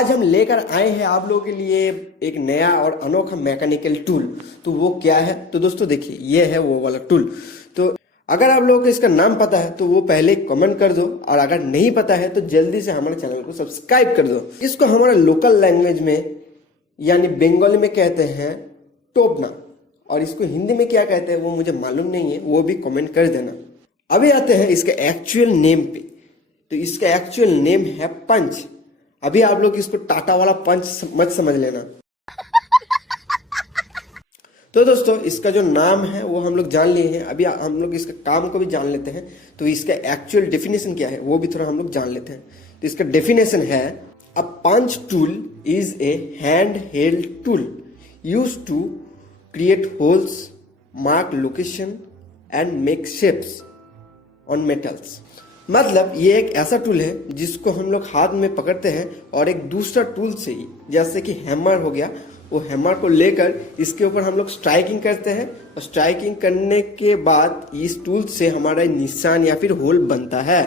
आज हम लेकर आए हैं आप लोगों के लिए एक नया और अनोखा मैकेनिकल टूल। तो वो क्या है? तो दोस्तों देखिए, ये है वो वाला टूल। तो अगर आप लोगों को इसका नाम पता है तो वो पहले कमेंट कर दो, और अगर नहीं पता है तो जल्दी से हमारे चैनल को सब्सक्राइब कर दो। इसको हमारा लोकल लैंग्वेज में यानी बंगाली में कहते हैं टोपना, और इसको हिंदी में क्या कहते हैं वो मुझे मालूम नहीं है, वो भी कमेंट कर देना। अभी आते हैं इसके एक्चुअल नेम पे। तो इसका एक्चुअल नेम है पंच। अभी आप लोग इसको टाटा वाला पंच मत समझ लेना। तो दोस्तों, इसका जो नाम है वो हम लोग जान लिए हैं। अभी हम लोग इसका काम को भी जान लेते हैं। तो इसका एक्चुअल डेफिनेशन क्या है वो भी थोड़ा हम लोग जान लेते हैं। तो इसका डेफिनेशन है, a punch tool is a hand held tool use to create holes, mark location and make shapes on metals. मतलब ये एक ऐसा टूल है जिसको हम लोग हाथ में पकड़ते हैं और एक दूसरा टूल से ही, जैसे कि हैमर हो गया, वो हैमर को लेकर इसके ऊपर हम लोग स्ट्राइकिंग करते हैं, और स्ट्राइकिंग करने के बाद इस टूल से हमारा निशान या फिर होल बनता है।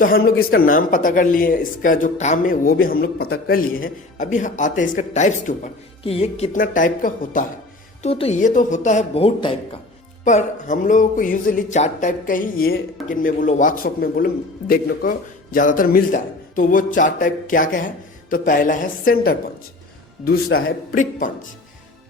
तो हम लोग इसका नाम पता कर लिए, इसका जो काम है वो भी हम लोग पता कर लिए हैं। अभी आते हैं इसका टाइप्स के ऊपर कि ये कितना टाइप का होता है। तो ये तो होता है बहुत टाइप का, पर हम लोगों को यूजुअली 4 टाइप का ही ये मार्केट में बोलो, वर्कशॉप में बोलो, देखने को ज्यादातर मिलता है। तो वो 4 टाइप क्या क्या है? तो पहला है सेंटर पंच, दूसरा है प्रिक पंच,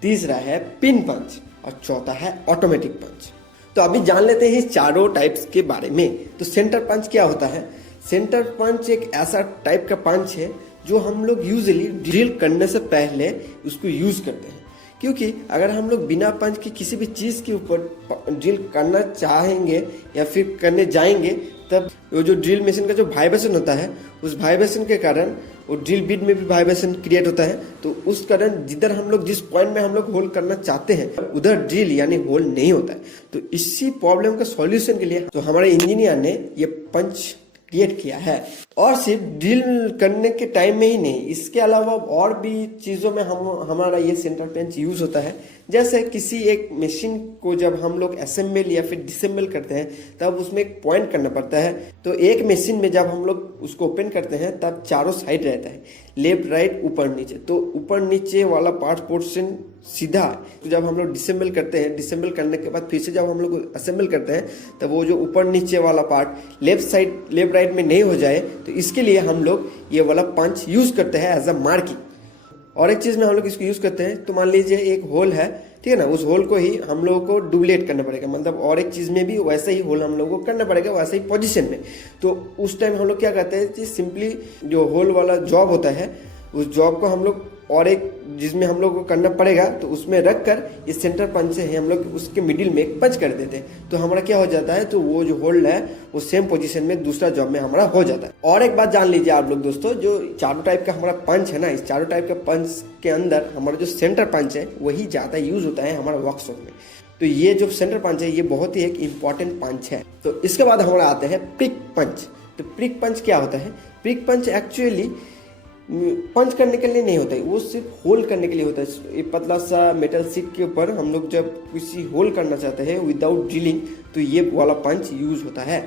तीसरा है पिन पंच, और चौथा है ऑटोमेटिक पंच। तो अभी जान लेते हैं इस चारों टाइप्स के बारे में। तो सेंटर पंच क्या होता है? सेंटर पंच एक ऐसा टाइप का पंच है जो हम लोग यूजुअली ड्रिल करने से पहले उसको यूज करते हैं, क्योंकि अगर हम लोग बिना पंच की किसी भी चीज के ऊपर ड्रिल करना चाहेंगे या फिर करने जाएंगे, तब वो जो ड्रिल मशीन का जो वाइब्रेशन होता है, उस वाइब्रेशन के कारण वो ड्रिल बिट में भी वाइब्रेशन क्रिएट होता है। तो उस कारण जिधर हम लोग जिस पॉइंट में हम लोग होल करना चाहते हैं उधर ड्रिल यानी होल नहीं होता है। तो इसी प्रॉब्लम का सॉल्यूशन के लिए तो हमारे इंजीनियर ने ये पंच क्रिएट किया है। और सिर्फ ड्रिल करने के टाइम में ही नहीं, इसके अलावा और भी चीज़ों में हमारा ये सेंटर पंच यूज होता है। जैसे किसी एक मशीन को जब हम लोग असेंबल या फिर डिसेंबल करते हैं तब उसमें एक पॉइंट करना पड़ता है। तो एक मशीन में जब हम लोग उसको ओपन करते हैं तब चारों साइड रहता है, लेफ्ट राइट ऊपर नीचे। तो ऊपर नीचे वाला पार्ट पोर्शन सीधा, तो जब हम लोग डिसेंबल करते हैं, डिसेंबल करने के बाद फिर से जब हम लोग असेंबल करते हैं तब वो जो ऊपर नीचे वाला पार्ट लेफ्ट राइट में नहीं हो जाए, तो इसके लिए हम लोग ये वाला पंच यूज करते हैं एज अ मार्किंग। और एक चीज में हम लोग इसको यूज करते हैं, तो मान लीजिए एक होल है, ठीक है ना, उस होल को ही हम लोगों को डुप्लीकेट करना पड़ेगा, मतलब और एक चीज में भी वैसे ही होल हम लोगों को करना पड़ेगा, वैसे ही पोजीशन में। तो उस टाइम हम लोग क्या करते हैं कि सिंपली जो होल वाला जॉब होता है उस जॉब को हम लोग और एक जिसमें हम लोग को करना पड़ेगा तो उसमें रख कर इस सेंटर पंच से हम लोग उसके मिडिल में एक पंच कर देते हैं। तो हमारा क्या हो जाता है, तो वो जो होल्ड है वो सेम पोजीशन में दूसरा जॉब में हमारा हो जाता है। और एक बात जान लीजिए आप लोग दोस्तों, जो चारों टाइप का हमारा पंच है ना, इस चारों टाइप का पंच के अंदर हमारा जो सेंटर पंच है वही ज्यादा यूज होता है हमारा वर्कशॉप में। तो ये जो सेंटर पंच है ये बहुत ही एक इम्पॉर्टेंट पंच है। तो इसके बाद हमारा आते हैं प्रिक पंच। तो प्रिक पंच क्या होता है? प्रिक पंच एक्चुअली पंच करने के लिए नहीं होता है, वो सिर्फ होल करने के लिए होता है। ये पतला सा मेटल शीट के ऊपर हम लोग जब किसी होल करना चाहते हैं विदाउट ड्रिलिंग, तो ये वाला पंच यूज होता है।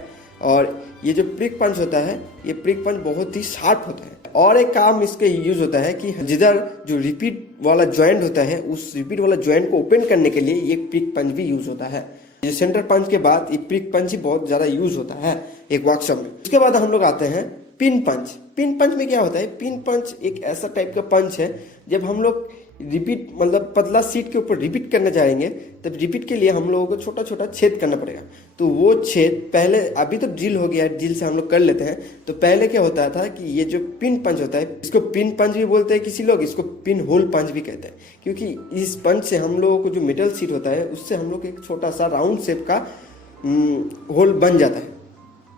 और ये जो प्रिक पंच होता है, ये प्रिक पंच बहुत ही शार्प होता है। और एक काम इसके यूज होता है कि जिधर जो रिपीट वाला ज्वाइंट होता है उस रिपीट वाला ज्वाइंट को ओपन करने के लिए ये प्रिक पंच भी यूज होता है। ये सेंटर पंच के बाद ये प्रिक पंच ही बहुत ज्यादा यूज होता है एक वर्कशॉप में। उसके बाद हम लोग आते हैं पिन पंच। पिन पंच में क्या होता है? पिन पंच एक ऐसा टाइप का पंच है जब हम लोग रिपीट मतलब पतला सीट के ऊपर रिपीट करना चाहेंगे, तब रिपीट के लिए हम लोगों को छोटा छोटा छेद करना पड़ेगा। तो वो छेद पहले, अभी तो ड्रिल हो गया है, ड्रिल से हम लोग कर लेते हैं। तो पहले क्या होता था कि ये जो पिन पंच होता है, इसको पिन पंच भी बोलते हैं किसी लोग, इसको पिन होल पंच भी कहते हैं, क्योंकि इस पंच से हम लोगों को जो मेटल सीट होता है उससे हम लोग एक छोटा सा राउंड शेप का होल बन जाता है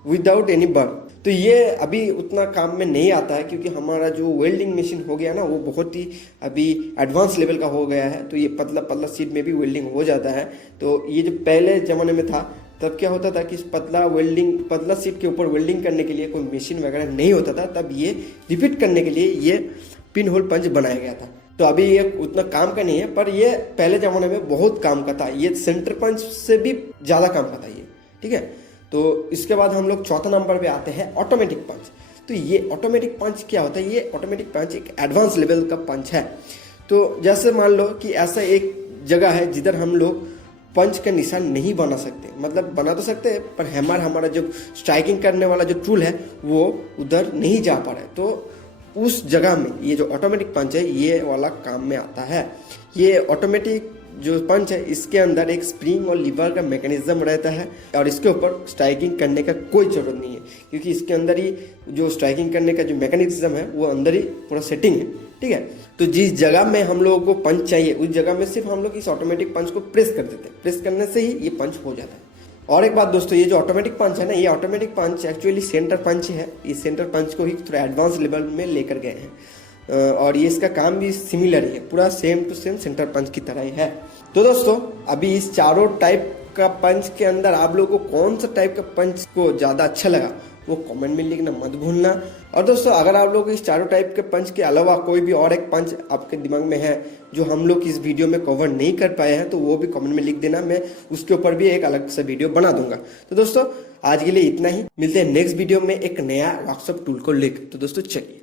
विदाउट एनी बर्न। तो ये अभी उतना काम में नहीं आता है, क्योंकि हमारा जो वेल्डिंग मशीन हो गया ना वो बहुत ही अभी एडवांस लेवल का हो गया है। तो ये पतला पतला सीट में भी वेल्डिंग हो जाता है। तो ये जो पहले जमाने में था तब क्या होता था कि इस पतला सीट के ऊपर वेल्डिंग करने के लिए कोई मशीन वगैरह नहीं होता था, तब ये रिपीट करने के लिए ये पिन होल पंच बनाया गया था। तो अभी ये उतना काम का नहीं है, पर ये पहले जमाने में बहुत काम का था। ये सेंटर पंच से भी ज्यादा काम का था ये, ठीक है। तो इसके बाद हम लोग चौथा नंबर पे आते हैं ऑटोमेटिक पंच। तो तो ये ऑटोमेटिक पंच क्या होता है, ये ऑटोमेटिक पंच एक एडवांस लेवल का पंच है। तो जैसे मान लो कि ऐसा एक जगह है जिधर हम लोग पंच का निशान नहीं बना सकते, मतलब बना तो सकते हैं पर हमारा जो स्ट्राइकिंग करने वाला जो टूल है वो उधर नहीं जा पा रहा है। तो उस जगह में ये जो ऑटोमेटिक पंच है ये वाला काम में आता है। ये ऑटोमेटिक जो पंच है इसके अंदर एक स्प्रिंग और लीवर का मैकेनिज्म रहता है और इसके ऊपर स्ट्राइकिंग करने का कोई जरूरत नहीं है, क्योंकि इसके अंदर ही जो स्ट्राइकिंग करने का जो मैकेनिज्म है वो अंदर ही पूरा सेटिंग है। ठीक है, तो जिस जगह में हम लोगों को पंच चाहिए उस जगह में सिर्फ हम लोग इस ऑटोमेटिक पंच को प्रेस कर देते हैं, प्रेस करने से ही ये पंच हो जाता है। और एक बात दोस्तों, ये जो ऑटोमेटिक पंच है ना, ये ऑटोमेटिक पंच एक्चुअली सेंटर पंच है। इस सेंटर पंच को ही थोड़ा एडवांस लेवल में लेकर गए हैं और ये इसका काम भी सिमिलर ही है, पूरा same to same centre punch की तरह ही है। तो दोस्तों अभी इस चारों टाइप का पंच के अंदर आप लोगों को कौन सा टाइप का पंच को ज़्यादा अच्छा लगा वो कमेंट में लिखना मत भूलना। और दोस्तों अगर आप लोग इस चारों टाइप के पंच के अलावा कोई भी और एक पंच आपके दिमाग में है जो हम लोग इस वीडियो में कवर नहीं कर पाए हैं तो वो भी कमेंट में लिख देना, मैं उसके ऊपर भी एक अलग सा वीडियो बना दूंगा। तो दोस्तों आज के लिए इतना ही, मिलते हैं नेक्स्ट वीडियो में एक नया वर्कशॉप टूल को लेकर। तो दोस्तों चलिए।